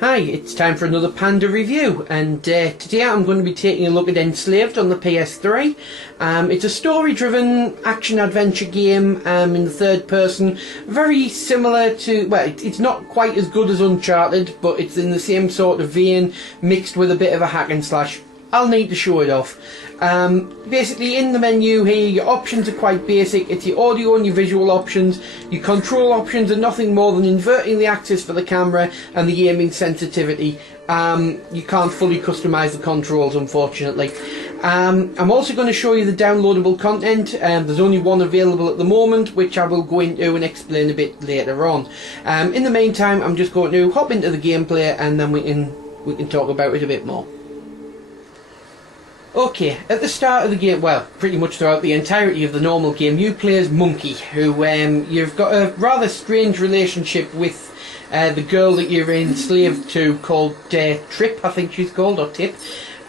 Hi, it's time for another Panda review, and today I'm going to be taking a look at Enslaved on the PS3. It's a story-driven action-adventure game in the third person, very similar to, well, it's not quite as good as Uncharted, but it's in the same sort of vein, mixed with a bit of a hack and slash. I'll need to show it off. Basically, in the menu here, your options are quite basic. It's your audio and your visual options. Your control options are nothing more than inverting the axis for the camera and the aiming sensitivity. You can't fully customise the controls, unfortunately. I'm also going to show you the downloadable content. There's only one available at the moment, which I will go into and explain a bit later on. In the meantime, I'm just going to hop into the gameplay, and then we can talk about it a bit more. Okay, at the start of the game, well, pretty much throughout the entirety of the normal game, you play as Monkey, who you've got a rather strange relationship with the girl that you're enslaved to, called Trip, I think she's called, or Tip.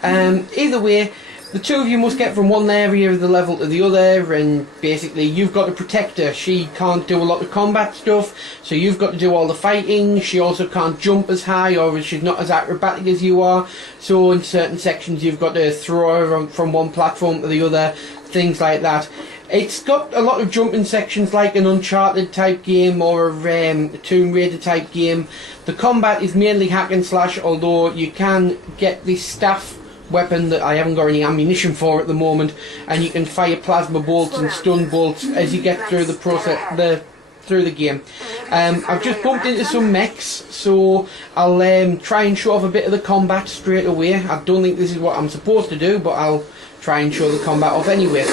Either way, the two of you must get from one area of the level to the other, and basically you've got to protect her. She can't do a lot of combat stuff, so you've got to do all the fighting. She also can't jump as high, or she's not as acrobatic as you are, so in certain sections you've got to throw her from one platform to the other, things like that. It's got a lot of jumping sections like an Uncharted type game or a Tomb Raider type game. The combat is mainly hack and slash, although you can get the staff weapon that I haven't got any ammunition for at the moment, and you can fire plasma bolts and stun bolts as you get through the process, through the game. I've just bumped into some mechs, so I'll try and show off a bit of the combat straight away. I don't think this is what I'm supposed to do, but I'll try and show the combat off anyway.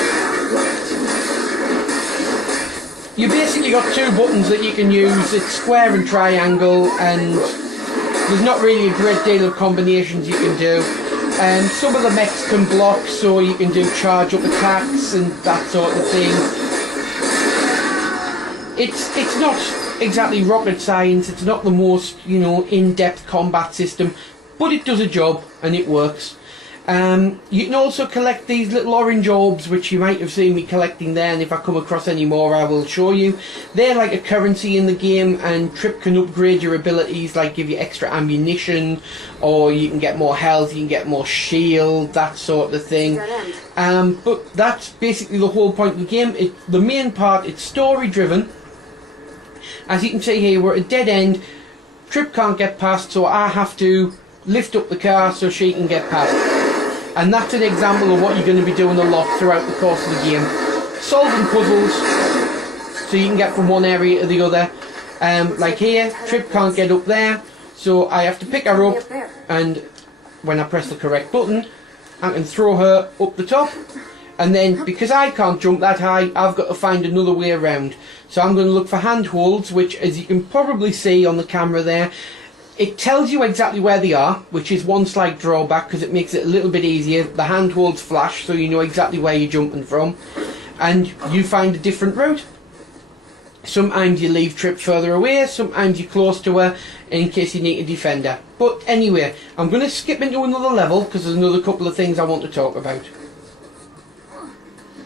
You basically got two buttons that you can use. It's square and triangle, and there's not really a great deal of combinations you can do. Some of the mechs can block, so you can do charge up attacks and that sort of thing. It's not exactly rocket science. It's not the most, in-depth combat system, but it does a job and it works. You can also collect these little orange orbs, which you might have seen me collecting there, and if I come across any more I will show you. They're like a currency in the game, and Trip can upgrade your abilities, like give you extra ammunition, or you can get more health, you can get more shield, that sort of thing. But that's basically the whole point of the game. The main part, it's story driven. As you can see here, we're at a dead end. Trip can't get past, so I have to lift up the car so she can get past. And that's an example of what you're going to be doing a lot throughout the course of the game. Solving puzzles, so you can get from one area to the other. Like here, Trip can't get up there, so I have to pick her up, and when I press the correct button, I can throw her up the top. And then, because I can't jump that high, I've got to find another way around. So I'm going to look for handholds, which, as you can probably see on the camera there, it tells you exactly where they are, which is one slight drawback because it makes it a little bit easier. The handholds flash, so you know exactly where you're jumping from, and you find a different route. Sometimes you leave Trip further away, sometimes you're close to her in case you need to defend her. But anyway, I'm going to skip into another level because there's another couple of things I want to talk about.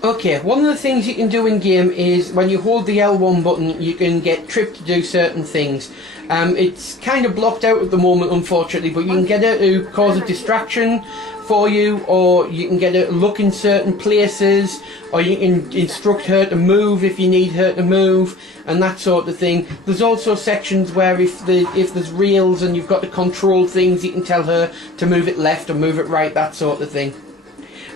Okay, one of the things you can do in game is when you hold the L1 button, you can get Trip to do certain things. It's kind of blocked out at the moment, unfortunately, but you can get her to cause a distraction for you, or you can get her to look in certain places, or you can instruct her to move if you need her to move, and that sort of thing. There's also sections where if there's rails and you've got to control things, you can tell her to move it left or move it right, that sort of thing.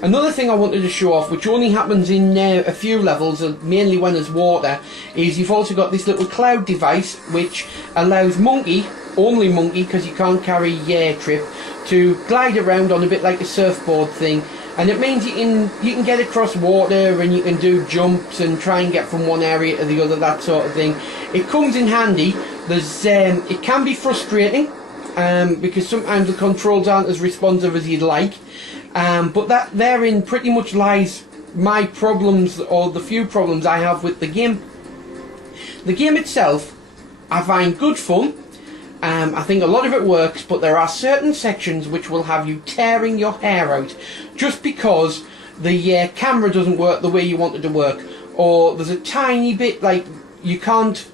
Another thing I wanted to show off, which only happens in a few levels, mainly when there's water, is you've also got this little cloud device which allows Monkey, only Monkey because you can't carry Trip, to glide around on a bit like a surfboard thing, and it means you can get across water and you can do jumps and try and get from one area to the other, that sort of thing. It comes in handy. It can be frustrating because sometimes the controls aren't as responsive as you'd like. But that therein pretty much lies my problems, or the few problems I have with the game. The game itself, I find good fun. I think a lot of it works, but there are certain sections which will have you tearing your hair out just because the camera doesn't work the way you want it to work, or there's a tiny bit like you can't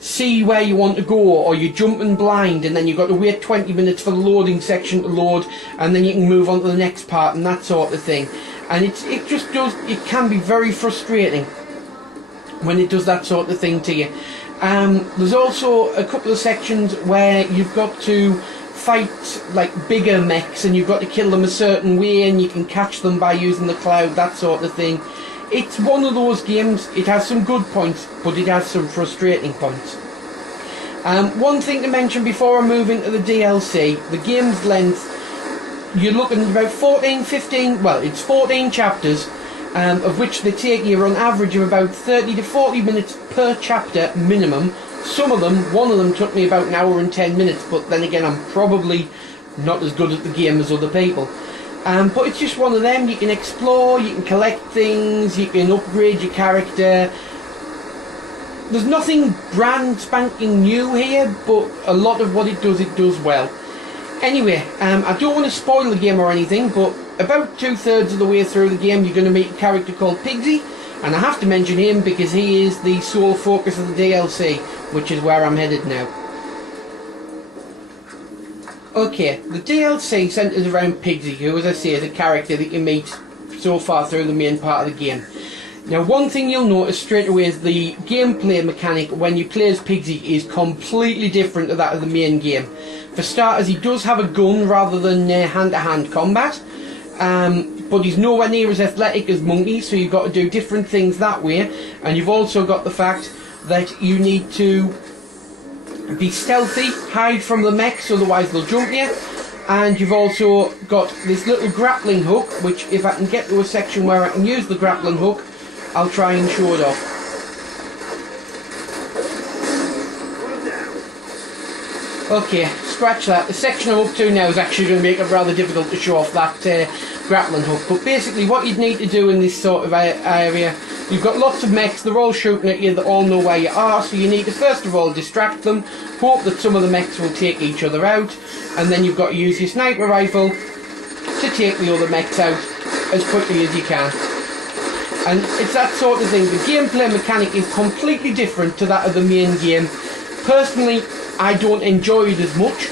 see where you want to go, or you're jumping blind and then you've got to wait 20 minutes for the loading section to load, and then you can move on to the next part and that sort of thing. And it can be very frustrating when it does that sort of thing to you. There's also a couple of sections where you've got to fight like bigger mechs, and you've got to kill them a certain way, and you can catch them by using the cloud, that sort of thing. It's one of those games. It has some good points, but it has some frustrating points. One thing to mention before I move into the DLC, the game's length, you're looking at about 15, well, it's 14 chapters, of which they take you on average of about 30 to 40 minutes per chapter minimum. Some of them, one of them took me about an hour and 10 minutes, but then again, I'm probably not as good at the game as other people. But it's just one of them. You can explore, you can collect things, you can upgrade your character. There's nothing brand spanking new here, but a lot of what it does well. Anyway, I don't want to spoil the game or anything, but about 2/3 of the way through the game you're going to meet a character called Piggsy, and I have to mention him because he is the sole focus of the DLC, which is where I'm headed now. Okay, the DLC centres around Piggsy, who, as I say, is a character that you meet so far through the main part of the game. Now, one thing you'll notice straight away is the gameplay mechanic when you play as Piggsy is completely different to that of the main game. For starters, he does have a gun rather than hand-to-hand combat, but he's nowhere near as athletic as Monkey, so you've got to do different things that way. And you've also got the fact that you need to be stealthy, hide from the mechs, otherwise they'll jump you. And you've also got this little grappling hook, which if I can get to a section where I can use the grappling hook, I'll try and show it off. Okay, scratch that. The section I'm up to now is actually going to make it rather difficult to show off that grappling hook. But basically what you'd need to do in this sort of area, you've got lots of mechs, they're all shooting at you, they all know where you are, so you need to first of all distract them, hope that some of the mechs will take each other out, and then you've got to use your sniper rifle to take the other mechs out as quickly as you can. And it's that sort of thing. The gameplay mechanic is completely different to that of the main game. Personally, I don't enjoy it as much,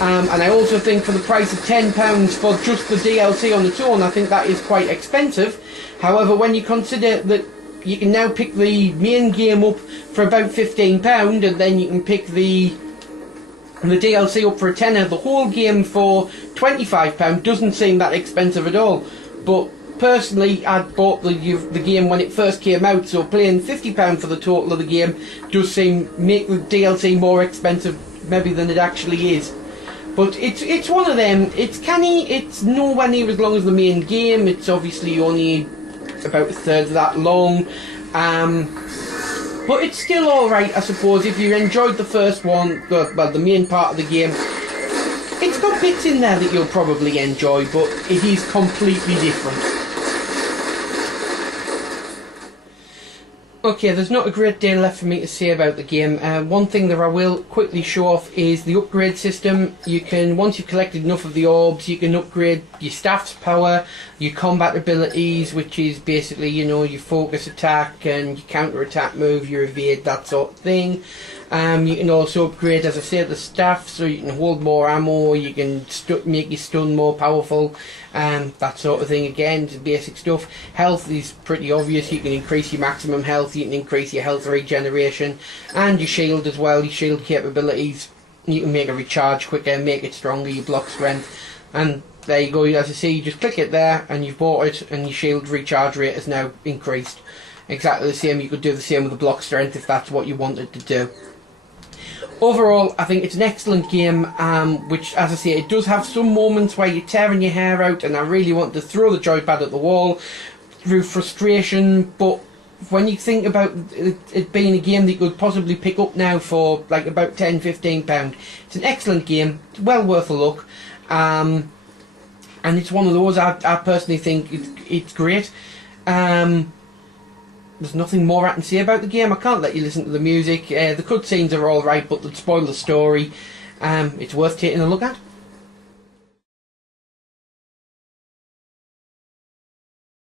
and I also think for the price of £10 for just the DLC on its own, I think that is quite expensive. However, when you consider that you can now pick the main game up for about £15, and then you can pick the DLC up for a tenner, the whole game for £25 doesn't seem that expensive at all. But personally, I bought the game when it first came out, so paying £50 for the total of the game does make the DLC more expensive maybe than it actually is. But it's one of them. It's canny. It's nowhere near as long as the main game. It's obviously only about 1/3 of that long, but it's still alright, I suppose, if you enjoyed the first one, the main part of the game. It's got bits in there that you'll probably enjoy, but it is completely different. Okay, there's not a great deal left for me to say about the game. One thing that I will quickly show off is the upgrade system. You can, once you've collected enough of the orbs, you can upgrade your staff's power, your combat abilities, which is basically, you know, your focus attack and your counter attack move, your evade, that sort of thing. You can also upgrade, as I said, the staff, so you can hold more ammo, you can make your stun more powerful, that sort of thing. Again, basic stuff. Health is pretty obvious. You can increase your maximum health, you can increase your health regeneration, and your shield as well, your shield capabilities. You can make it recharge quicker, make it stronger, your block strength, and there you go. As you see, you just click it there, and you've bought it, and your shield recharge rate is now increased. Exactly the same. You could do the same with the block strength if that's what you wanted to do. Overall, I think it's an excellent game, which, as I say, it does have some moments where you're tearing your hair out and I really want to throw the joypad at the wall through frustration, but when you think about it being a game that you could possibly pick up now for like about £10–15, it's an excellent game, it's well worth a look, and it's one of those I personally think it's great. There's nothing more I can say about the game. I can't let you listen to the music. The cutscenes are alright, but they'd spoil the story. It's worth taking a look at.